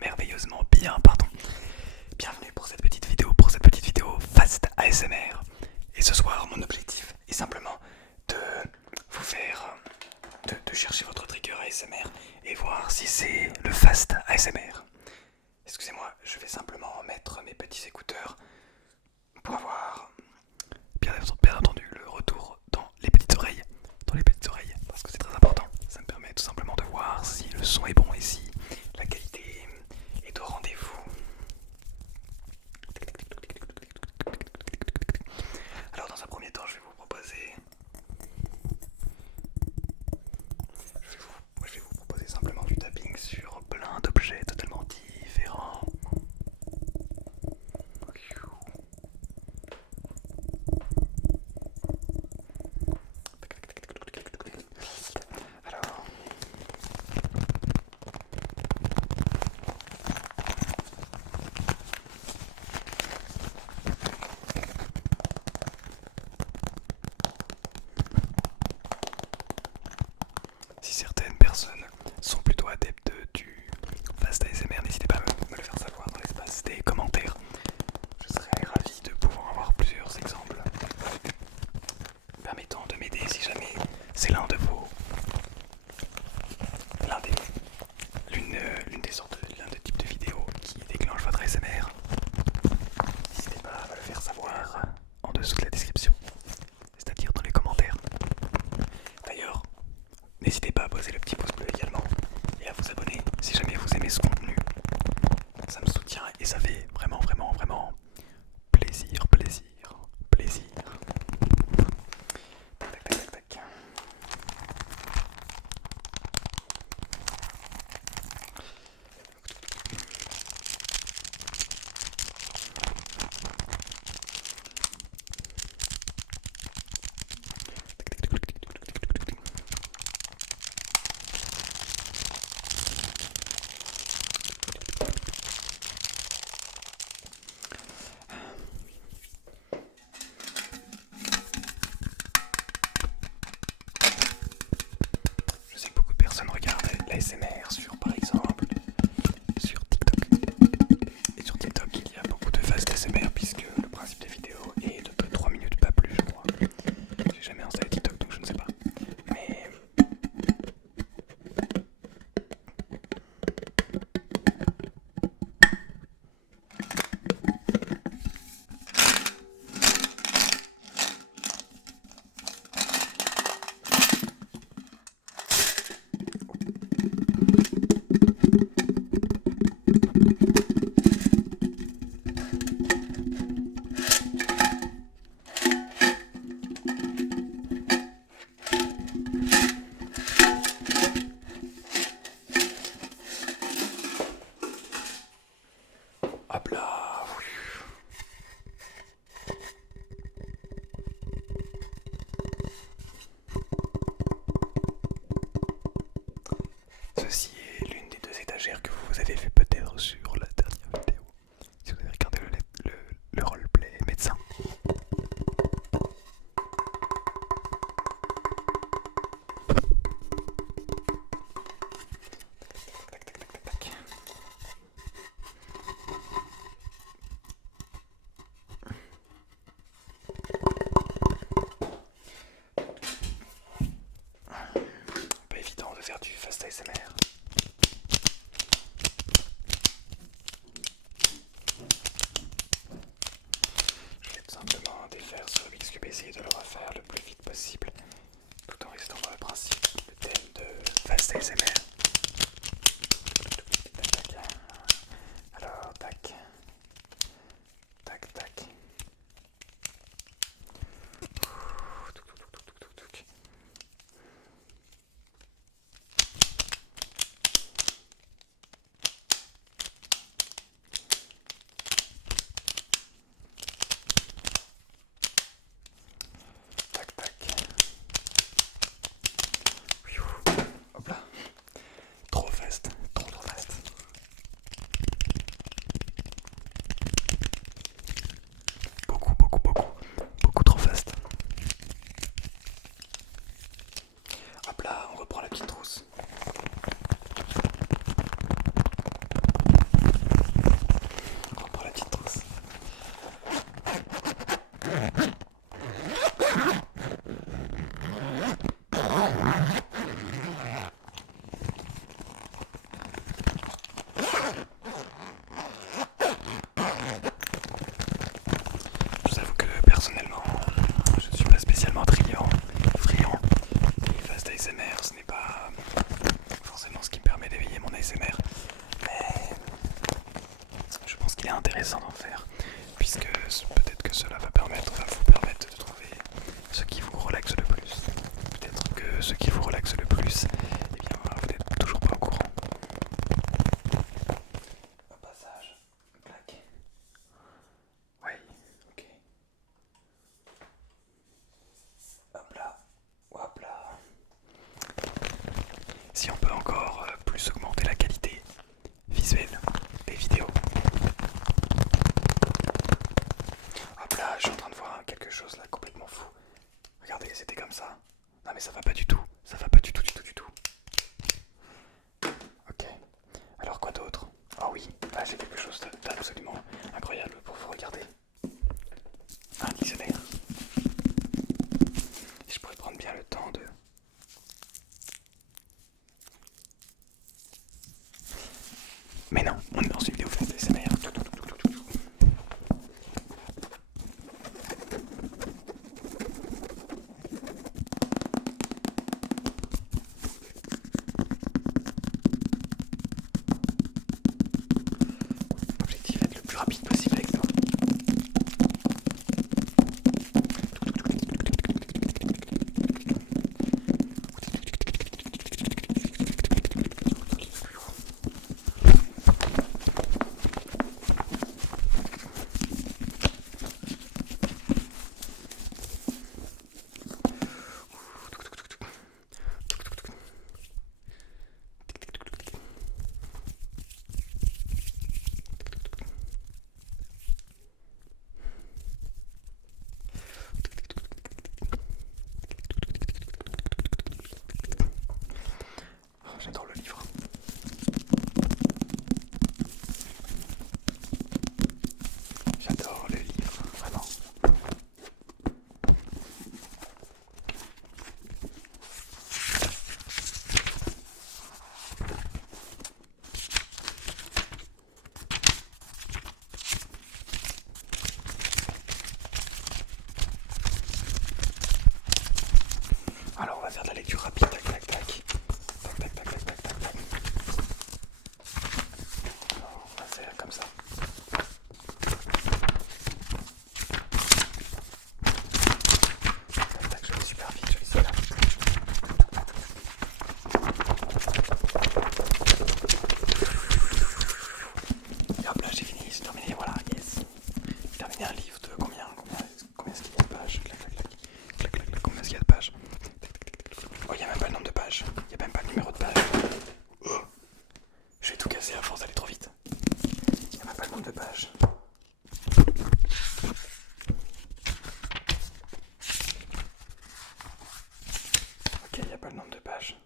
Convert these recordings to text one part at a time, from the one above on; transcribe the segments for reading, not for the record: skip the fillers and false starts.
merveilleusement bien, pardon. Bienvenue pour cette petite vidéo Fast ASMR. Et ce soir, mon objectif est simplement de vous faire, de chercher votre trigger ASMR et voir si c'est le Fast ASMR. Excusez-moi, je vais simplement mettre mes petits écouteurs pour avoir bien entendu le retour dans les petites oreilles, parce que c'est très important. Ça me permet tout simplement de voir si le son est bon et si la qualité est au rendez-vous. Alors dans un premier temps, je vais vous proposer simplement du tapping sur plein d'objets totalement différents. Alors, si certaines personnes sont plutôt adeptes du Fast ASMR, n'hésitez pas à me le faire savoir dans l'espace des commentaires. Je serais ravi de pouvoir avoir plusieurs exemples permettant de m'aider si jamais c'est l'un l'un des types de vidéos qui déclenche votre ASMR. N'hésitez pas à me le faire savoir en dessous de la description, c'est-à-dire dans les commentaires. D'ailleurs, n'hésitez pas à poser le petit pouce bleu également et à vous abonner si jamais vous aimez ce contenu. Ça me soutient et ça fait vraiment plaisir. Tac. Je sais que beaucoup de personnes regardent l'ASMR sur, par exemple, sur TikTok. Et sur TikTok, il y a beaucoup de Fast ASMR puisque le principe des vidéos est de 3 minutes, pas plus, je crois. J'ai jamais installé TikTok donc je ne sais pas. Mais hop là. Ceci est l'une des deux étagères que vous avez vu peut-être sur la dernière vidéo. Si vous avez regardé le roleplay médecin. Tac. Pas évident de faire du Fast ASMR. Je vais tout simplement défaire ce Rubik's Cube et essayer de le refaire le plus vite possible, tout en restant dans le principe, le thème de Fast ASMR. Tac. Alors, tac. Hop là. chose là, complètement fou. Regardez, c'était comme ça. Non mais ça va pas du tout. Ça va pas du tout, du tout, du tout. Ok. Alors quoi d'autre? Ah oui, là j'ai quelque chose d'absolument incroyable pour vous regarder. Un dictionnaire. Et je pourrais prendre bien le temps de... Mais non, on est dans une vidéo faite ASMR. L'objectif est d'être le plus rapide possible avec toi. J'adore le livre. J'adore le livre, vraiment. Alors on va faire de la lecture rapide, tac tac tac. Tac tac tac tac tac tac tac. Alors on va faire comme ça. Tac tac, je vais super vite, je vais super vite. Et hop là j'ai fini, j'ai terminé, voilà, yes. J'ai terminé un livre de combien est-ce qu'il y a de pages? Clac clac clac. Clac clac clac, combien est-ce qu'il y a de pages? Oh, il n'y a même pas le nombre de pages, il n'y a même pas le numéro de page. Oh, je vais tout casser à force d'aller trop vite. Il n'y a même pas le nombre de pages. Ok, il n'y a pas le nombre de pages.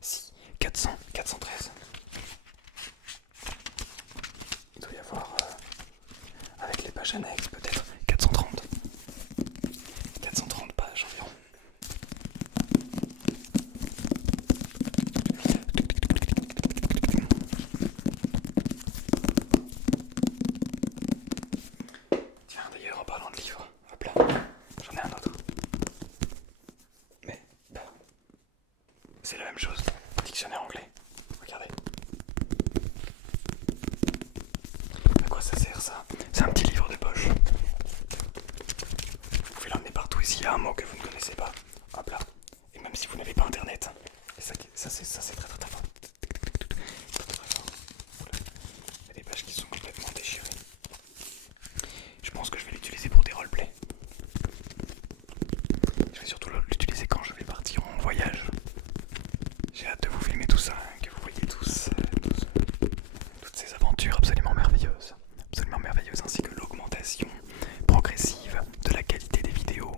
Si, 413. Il doit y avoir, avec les pages annexes, peut-être 430. 430 pages environ. Tiens, d'ailleurs, en parlant de livres, hop là, j'en ai un autre. Mais, c'est la même chose. Dictionnaire anglais. Regardez. À quoi ça sert ça? C'est un petit livre de poche. Vous pouvez l'emmener partout. Ici, il y a un mot que vous ne connaissez pas. Hop là. Et même si vous n'avez pas internet. Et ça c'est très très très fort. Il y a des pages qui sont complètement déchirées. Je pense que je vais l'utiliser pour des roleplays. Je vais surtout l'utiliser quand je vais partir en voyage. J'ai hâte de vous filmer tout ça, hein, que vous voyez toutes ces aventures absolument merveilleuses, ainsi que l'augmentation progressive de la qualité des vidéos,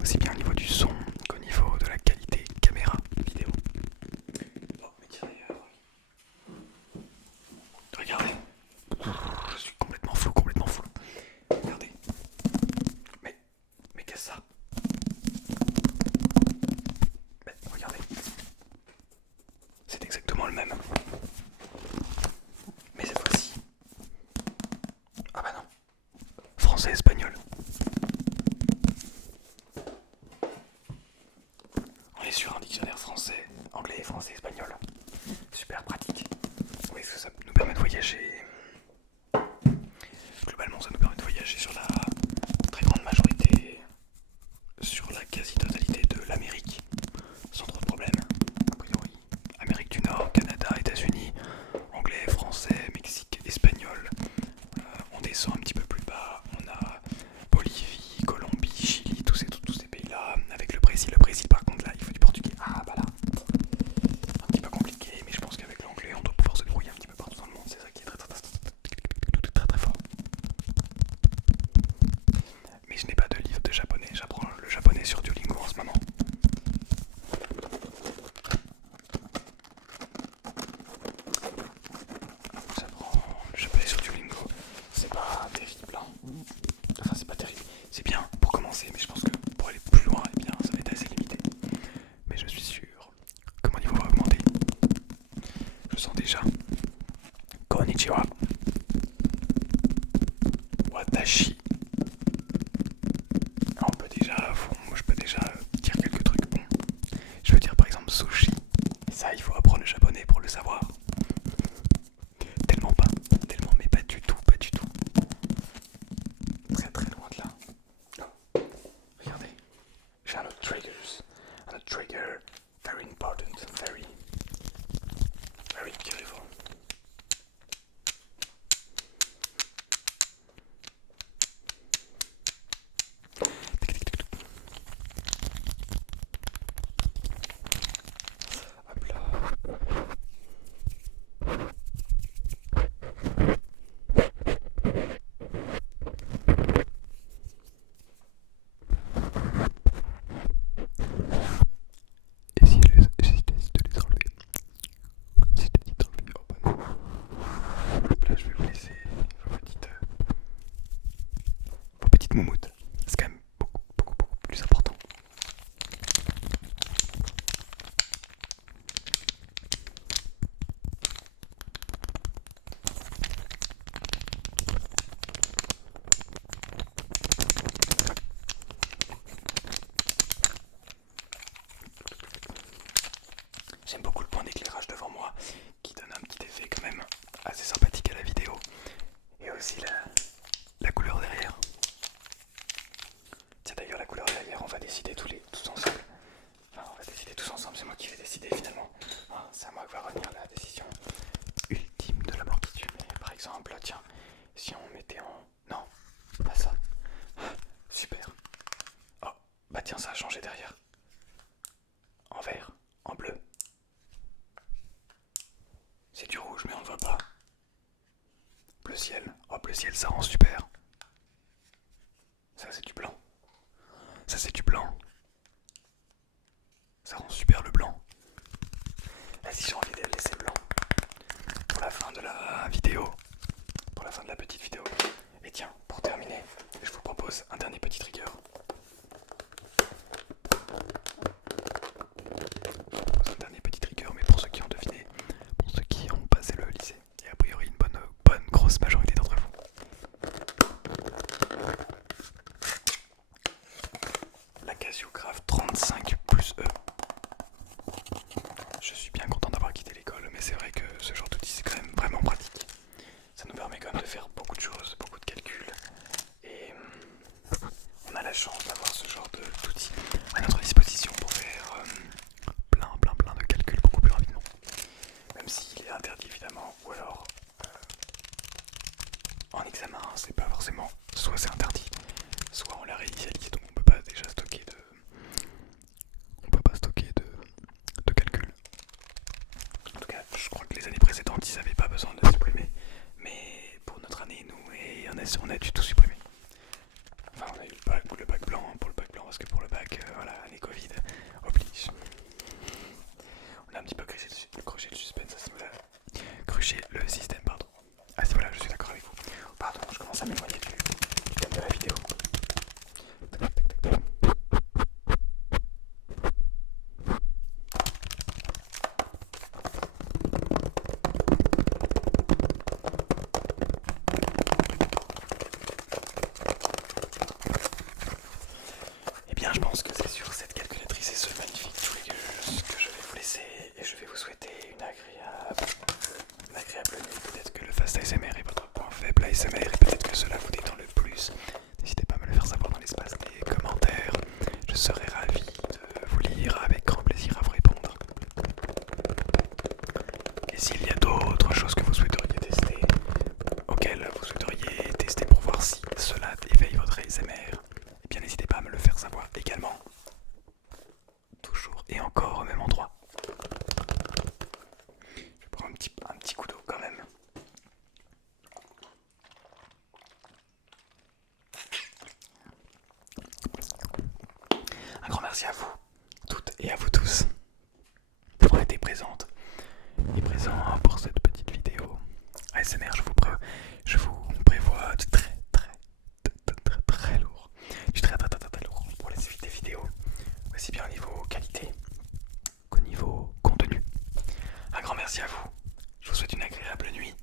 aussi bien au niveau du son qu'au niveau de la qualité caméra vidéo. Oh, mais tiens, regardez, je suis complètement flou. Regardez, mais qu'est-ce que ça? Mais regardez, c'est exactement le même. Mais cette fois-ci, ah bah non, français-espagnol. On est sur un dictionnaire français, anglais, français, espagnol. Super pratique. Oui, ça nous permet de voyager. Globalement, ça nous permet de voyager sur la très grande majorité, sur la quasi-totalité de l'Amérique, sans trop de problème. A priori, Amérique du Nord, Canada, États-Unis, anglais, français, Mexique, espagnol. On descend un petit peu plus bas, on a Bolivie. moumoute. C'est quand même beaucoup plus important. J'aime beaucoup le point d'éclairage devant moi qui donne un petit effet quand même assez sympathique à la vidéo. Et aussi la couleur derrière. Tiens d'ailleurs la couleur derrière on va décider tous ensemble. Enfin on va décider tous ensemble, c'est moi qui vais décider finalement. Ah, c'est à moi que va revenir la décision ultime de la mort qui tue. Mais par exemple tiens, si on mettait en... Non, pas ça. Super. Oh, bah tiens ça a changé derrière. En vert, en bleu. C'est du rouge mais on ne voit pas. Bleu ciel. Oh bleu ciel ça rend super. Ça c'est du blanc. Ça c'est du blanc. Ça rend super le blanc. Vas-y j'ai envie de laisser blanc. Pour la fin de la vidéo. Pour la fin de la petite vidéo. Et tiens, pour terminer, je vous propose un dernier petit trigger. Je vous propose un dernier petit trigger, mais pour ceux qui ont deviné, pour ceux qui ont passé le lycée, et a priori une bonne grosse majorité d'entre vous. La Casio Grave 35 plus E. Je suis bien content d'avoir quitté l'école, mais c'est vrai que ce genre d'outil c'est quand même vraiment pratique. Ça nous permet quand même de faire beaucoup de choses, beaucoup de calculs. Et on a la chance d'avoir ce genre d'outils à notre disposition pour faire plein de calculs beaucoup plus rapidement. Même s'il est interdit évidemment, ou alors en examen, c'est pas forcément, soit c'est interdit, soit on l'a réinitialisé, donc on peut pas déjà stocker de calculs. En tout cas, je crois que les années précédentes, ils n'avaient pas besoin de supprimer, mais pour notre année, nous, et on a dû tout supprimer. Enfin, on a eu le bac blanc, hein, pour le bac blanc, parce que pour le bac, voilà, année Covid oblige. On a un petit peu cruché le suspense à ce niveau-là. Cruché le système, pardon. Ah, c'est voilà, je suis d'accord avec vous. Pardon, je commence à m'éloigner du thème de la vidéo. Eh bien, je pense que c'est sur cette calculatrice et ce magnifique jouet que je vais vous laisser et je vais vous souhaiter une agréable nuit. Peut-être que le fast ASMR est votre point faible ASMR et peut-être que cela vous détend le plus. N'hésitez pas à me le faire savoir dans l'espace des commentaires. Je serai ravi de vous lire avec grand plaisir à vous répondre. Et s'il y a d'autres choses que vous souhaiteriez tester, auxquelles vous souhaiteriez tester pour voir si cela éveille votre ASMR, eh bien n'hésitez pas à me le faire savoir également. Toujours et encore au même endroit. Je prends un petit coup d'eau quand même. Un grand merci à vous toutes et à vous tous d'avoir été présentes et présents pour cette petite vidéo ASMR. Je vous prévois du très lourd. Du très lourd pour la suite des vidéos. Aussi bien au niveau qualité qu'au niveau contenu. Un grand merci à vous. Je vous souhaite une agréable nuit